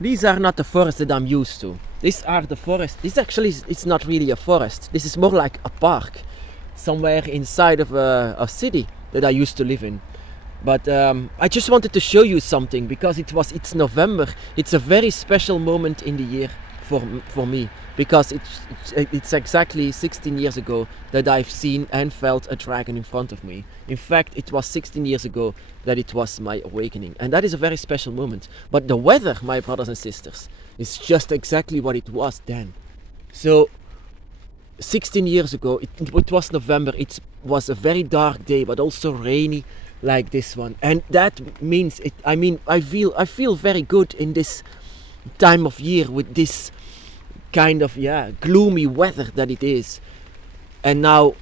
These are not the forests that I'm used to. These are the forests. This actually it's not really a forest. This is more like a park, somewhere inside of a city that I used to live in. But I just wanted to show you something because it's November. It's a very special moment in the year for me because it's exactly 16 years ago that I've seen and felt a dragon in front of me. In fact, it was 16 years ago that it was my awakening, and that is a very special moment. But the weather, my brothers and sisters, is just exactly what it was then. So 16 years ago, it was November. It was a very dark day, but also rainy, like this one, and that means it. I mean, I feel very good in this time of year with this kind of gloomy weather that it is. And now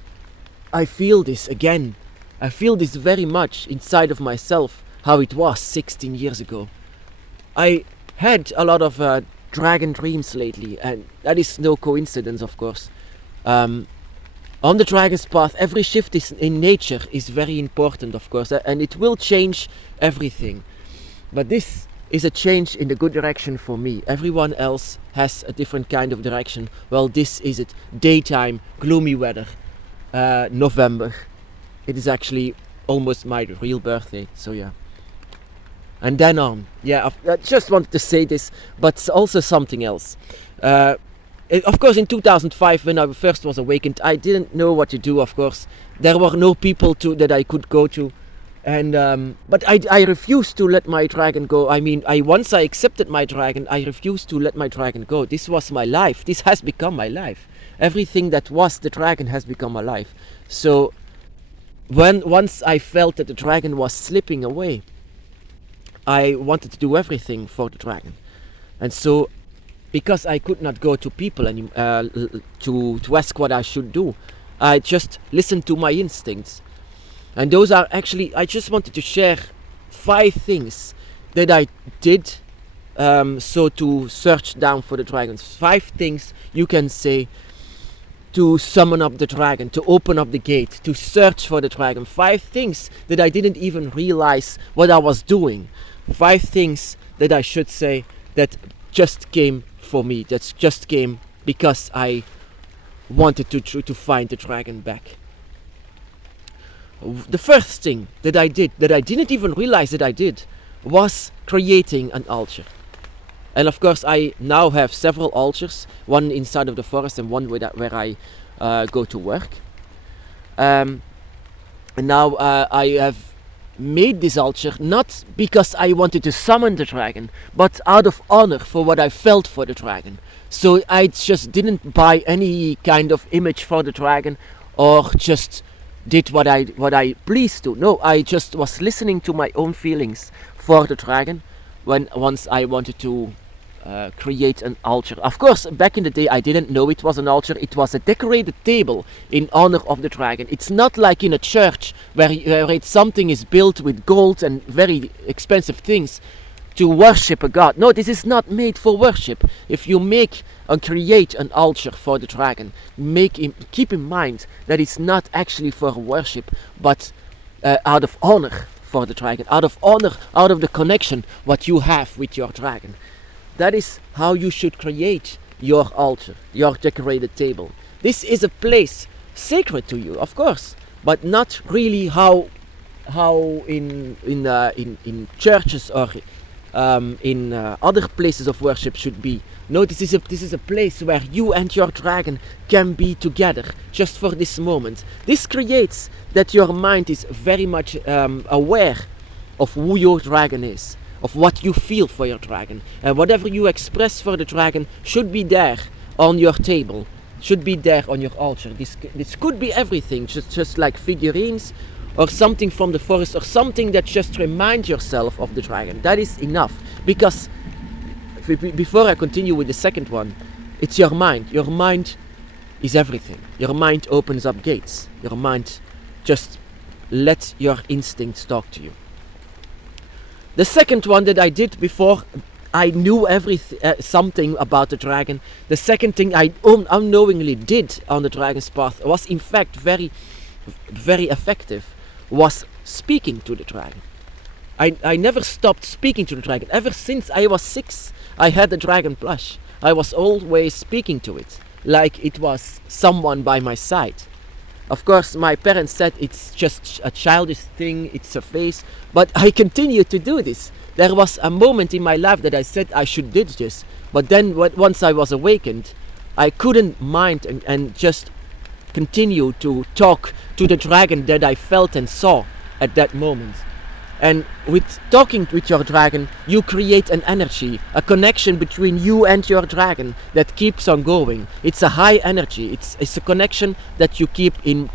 I feel this again. I feel this very much inside of myself, how it was 16 years ago. I had a lot of dragon dreams lately, and that is no coincidence, of course. On the dragon's path, every shift in nature is very important, of course, and it will change everything. But this is a change in the good direction for me. Everyone else has a different kind of direction. Well, this is it. Daytime, gloomy weather, November. It is actually almost my real birthday, so yeah. And then on, I just wanted to say this, but also something else. Of course, in 2005, when I first was awakened, I didn't know what to do, of course. There were no people that I could go to. And but I refused to let my dragon go. I mean, once I accepted my dragon, I refused to let my dragon go. This was my life. This has become my life. Everything that was the dragon has become my life. So once I felt that the dragon was slipping away, I wanted to do everything for the dragon. And so, because I could not go to people to ask what I should do, I just listened to my instincts. And those are actually, I just wanted to share 5 things that I did so to search down for the dragons. 5 things you can say to summon up the dragon, to open up the gate, to search for the dragon. 5 things that I didn't even realize what I was doing. 5 things that I should say that just came for me, that just came because I wanted to find the dragon back. The first thing that I did, that I didn't even realize that I did, was creating an altar. And of course I now have several altars, one inside of the forest and one where I go to work. And now I have made this altar not because I wanted to summon the dragon, but out of honor for what I felt for the dragon. So I just didn't buy any kind of image for the dragon or just did what I pleased to. No, I just was listening to my own feelings for the dragon once I wanted to create an altar. Of course, back in the day I didn't know it was an altar. It was a decorated table in honor of the dragon. It's not like in a church where something is built with gold and very expensive things to worship a god. No, this is not made for worship. If you make and create an altar for the dragon, keep in mind that it's not actually for worship, but out of honor for the dragon, out of honor, out of the connection what you have with your dragon. That is how you should create your altar, your decorated table. This is a place sacred to you, of course, but not really how in churches or in other places of worship should be. No, this is a place where you and your dragon can be together just for this moment. This creates that your mind is very much aware of who your dragon is, of what you feel for your dragon, and whatever you express for the dragon should be there on your table, should be there on your altar. This could be everything, just like figurines or something from the forest or something that just reminds yourself of the dragon. That is enough, because before I continue with the second one, it's your mind. Your mind is everything. Your mind opens up gates. Your mind just let your instincts talk to you. The second one that I did before I knew something about the dragon, the second thing I unknowingly did on the dragon's path was in fact very, very effective, was speaking to the dragon. I never stopped speaking to the dragon. Ever since I was 6, I had a dragon plush. I was always speaking to it, like it was someone by my side. Of course, my parents said it's just a childish thing, it's a phase, but I continued to do this. There was a moment in my life that I said I should do this, but then once I was awakened, I couldn't mind and just continue to talk to the dragon that I felt and saw at that moment. And with talking with your dragon, you create an energy, a connection between you and your dragon that keeps on going. It's a high energy. It's a connection that you keep in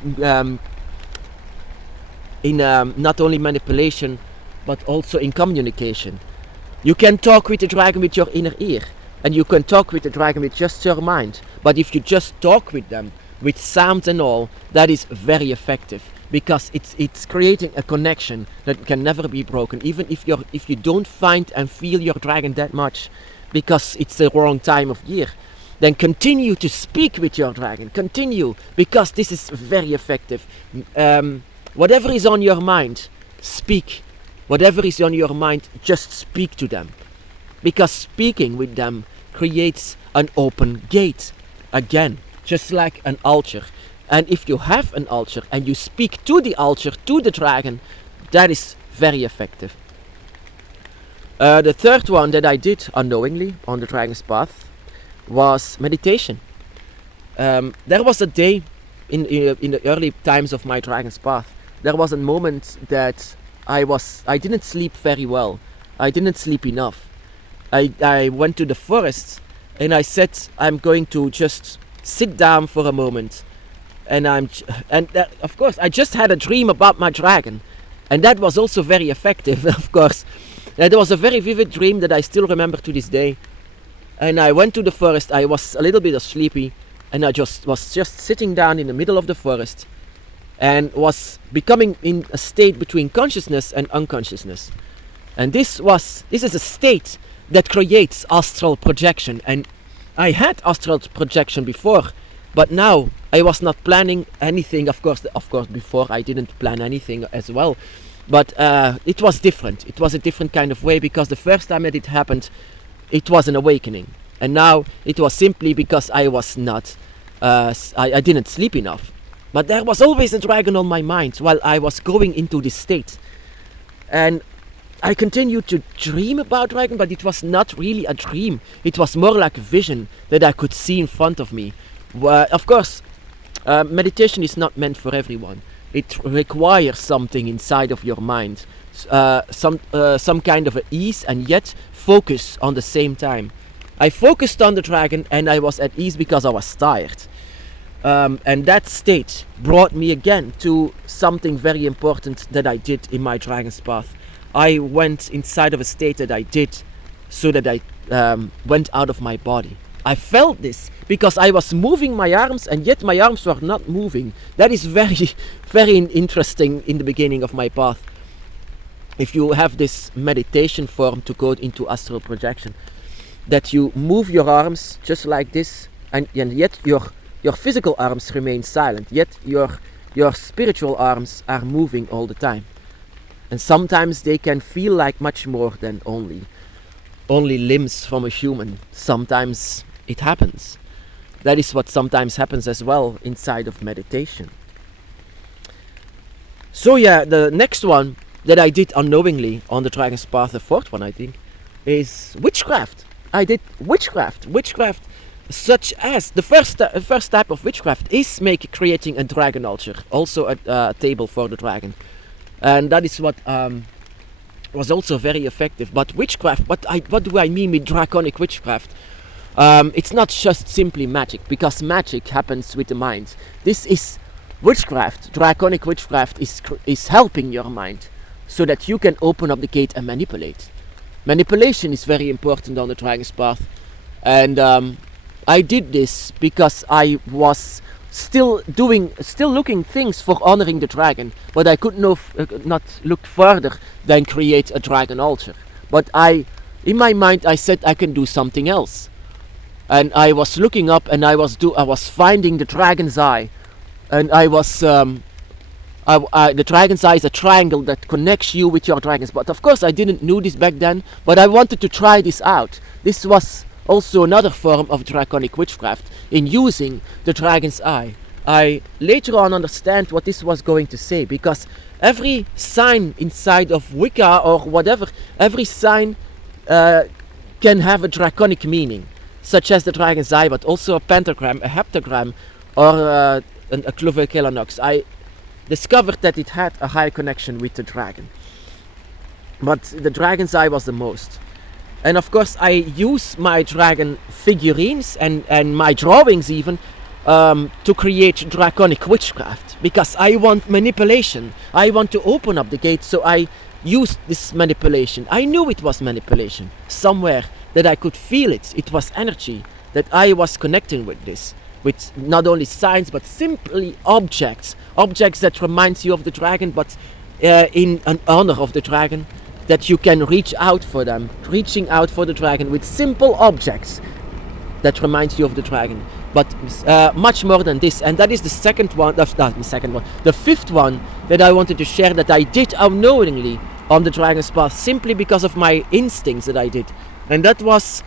not only manipulation, but also in communication. You can talk with the dragon with your inner ear, and you can talk with the dragon with just your mind. But if you just talk with them, with sounds and all, that is very effective. Because it's creating a connection that can never be broken, even if you don't find and feel your dragon that much, because it's the wrong time of year. Then continue to speak with your dragon. Continue, because this is very effective. Whatever is on your mind, speak. Whatever is on your mind, just speak to them, because speaking with them creates an open gate again, just like an altar. And if you have an altar and you speak to the altar, to the dragon, that is very effective. The third one that I did unknowingly on the dragon's path was meditation. There was a day in the early times of my dragon's path. There was a moment that I didn't sleep very well. I didn't sleep enough. I went to the forest and I said I'm going to just sit down for a moment. Of course, I just had a dream about my dragon, and that was also very effective. Of course, that was a very vivid dream that I still remember to this day. And I went to the forest. I was a little bit sleepy, and I was just sitting down in the middle of the forest, and was becoming in a state between consciousness and unconsciousness. And this is a state that creates astral projection, and I had astral projection before. But now I was not planning anything. Of course, before I didn't plan anything as well. But it was different. It was a different kind of way, because the first time that it happened, it was an awakening. And now it was simply because I was not, I didn't sleep enough. But there was always a dragon on my mind while I was going into this state. And I continued to dream about dragon, but it was not really a dream. It was more like a vision that I could see in front of me. Of course, meditation is not meant for everyone. It requires something inside of your mind, some kind of ease and yet focus on the same time. I focused on the dragon and I was at ease because I was tired. And that state brought me again to something very important that I did in my dragon's path. I went inside of a state that I did so that I went out of my body. I felt this because I was moving my arms and yet my arms were not moving. That is very, very interesting in the beginning of my path. If you have this meditation form to go into astral projection, that you move your arms just like this, and yet your physical arms remain silent, yet your spiritual arms are moving all the time. And sometimes they can feel like much more than only limbs from a human. Sometimes it happens. That is what sometimes happens as well inside of meditation. So yeah, the next one that I did unknowingly on the dragon's path, the fourth one I think, is witchcraft. I did witchcraft. Witchcraft, such as the first type of witchcraft is creating a dragon altar, also a table for the dragon, and that is what was also very effective. But witchcraft, what do I mean with draconic witchcraft? It's not just simply magic, because magic happens with the mind. This is witchcraft. Draconic witchcraft is helping your mind so that you can open up the gate and manipulate. Manipulation is very important on the dragon's path, and I did this because I was still looking things for honoring the dragon, but I could not look further than create a dragon altar. But in my mind I said I can do something else. And I was looking up and I was finding the dragon's eye, and I was The dragon's eye is a triangle that connects you with your dragons. But of course I didn't know this back then, but I wanted to try this out. This was also another form of draconic witchcraft in using the dragon's eye. I later on understand what this was going to say, because every sign inside of Wicca or whatever, every sign can have a draconic meaning, such as the dragon's eye, but also a pentagram, a heptagram, or a Clovelkelanox. I discovered that it had a high connection with the dragon, but the dragon's eye was the most. And of course I use my dragon figurines and my drawings even to create draconic witchcraft, because I want manipulation. I want to open up the gate, so I used this manipulation. I knew it was manipulation somewhere, that I could feel it. It was energy, that I was connecting with this, with not only signs but simply objects that reminds you of the dragon, but in an honor of the dragon, that you can reach out for them, reaching out for the dragon with simple objects that reminds you of the dragon. But much more than this, and that is the the fifth one that I wanted to share, that I did unknowingly on the dragon's path, simply because of my instincts that I did. And that was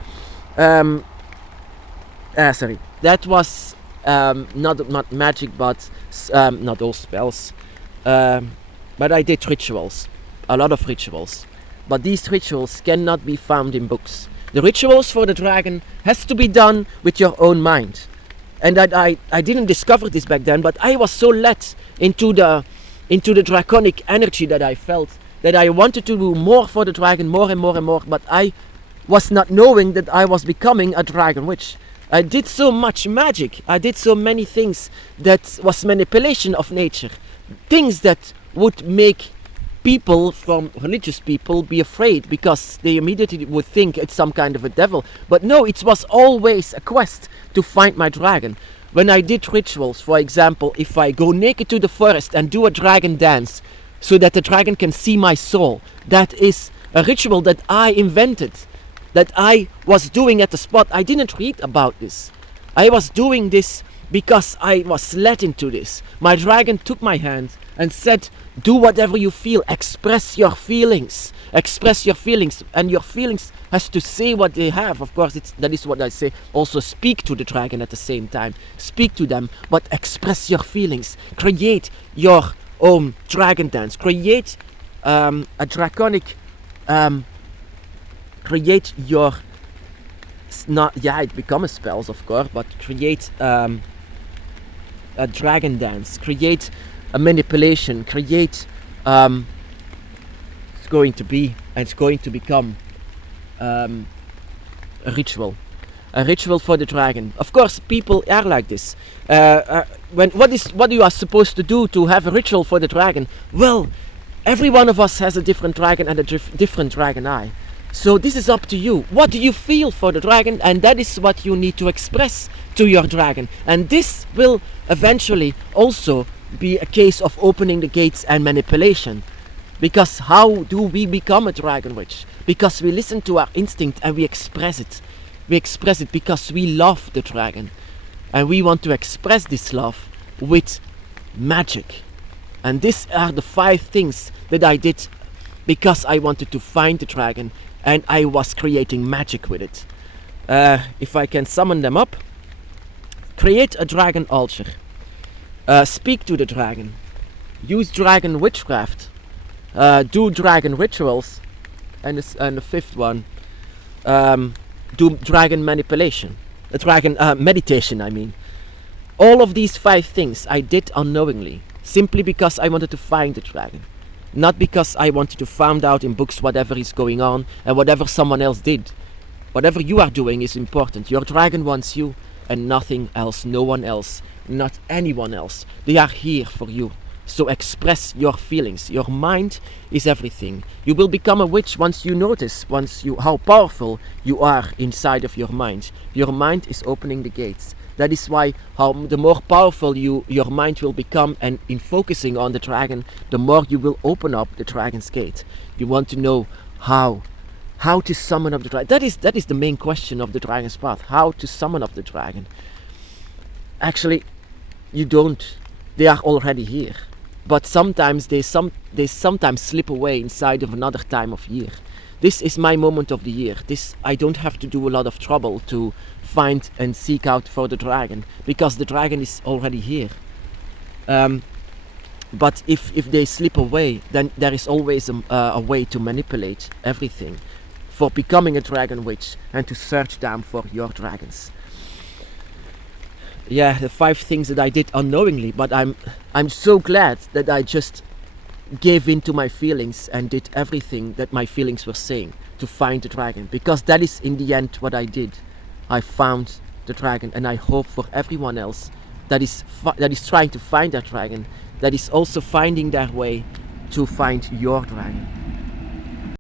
not magic, but not all spells, but I did rituals, a lot of rituals. But these rituals cannot be found in books. The rituals for the dragon has to be done with your own mind. And I didn't discover this back then, but I was so led into the draconic energy that I felt, that I wanted to do more for the dragon, more and more and more, but I was not knowing that I was becoming a dragon witch. I did so much magic, I did so many things that was manipulation of nature, things that would make people, from religious people, be afraid, because they immediately would think it's some kind of a devil. But no, it was always a quest to find my dragon. When I did rituals, for example, if I go naked to the forest and do a dragon dance so that the dragon can see my soul, that is a ritual that I invented, that I was doing at the spot. I didn't read about this. I was doing this because I was led into this. My dragon took my hand and said, do whatever you feel, express your feelings, and your feelings has to say what they have. Of course, that is what I say. Also speak to the dragon at the same time, speak to them, but express your feelings, create your own dragon dance, create a draconic, create your, it becomes spells of course, but create a dragon dance, create a manipulation, create it's going to become a ritual for the dragon. Of course people are like this. What you are supposed to do to have a ritual for the dragon? Well, every one of us has a different dragon and a different dragon eye. So this is up to you. What do you feel for the dragon? And that is what you need to express to your dragon. And this will eventually also be a case of opening the gates and manipulation. Because how do we become a dragon witch? Because we listen to our instinct and we express it. We express it because we love the dragon. And we want to express this love with magic. And these are the 5 things that I did because I wanted to find the dragon and I was creating magic with it. If I can summon them up. Create a dragon altar. Speak to the dragon. Use dragon witchcraft. Do dragon rituals. And the 5th one, do dragon manipulation. Dragon meditation, I mean. All of these 5 things I did unknowingly, simply because I wanted to find the dragon. Not because I wanted to find out in books whatever is going on and whatever someone else did. Whatever you are doing is important. Your dragon wants you and nothing else, no one else, not anyone else. They are here for you. So express your feelings. Your mind is everything. You will become a witch once you notice, how powerful you are inside of your mind. Your mind is opening the gates. That is why the more powerful your mind will become, and in focusing on the dragon, the more you will open up the dragon's gate. You want to know how to summon up the dragon. That is the main question of the dragon's path. How to summon up the dragon. Actually, you don't. They are already here. but sometimes they sometimes slip away inside of another time of year. This is my moment of the year. This, I don't have to do a lot of trouble to find and seek out for the dragon, because the dragon is already here. But if they slip away, then there is always a way to manipulate everything for becoming a dragon witch and to search down for your dragons. Yeah, the 5 things that I did unknowingly, but I'm so glad that I just gave in to my feelings and did everything that my feelings were saying to find the dragon, because that is in the end what I did. I found the dragon, and I hope for everyone else that is trying to find that dragon, that is also finding their way to find your dragon.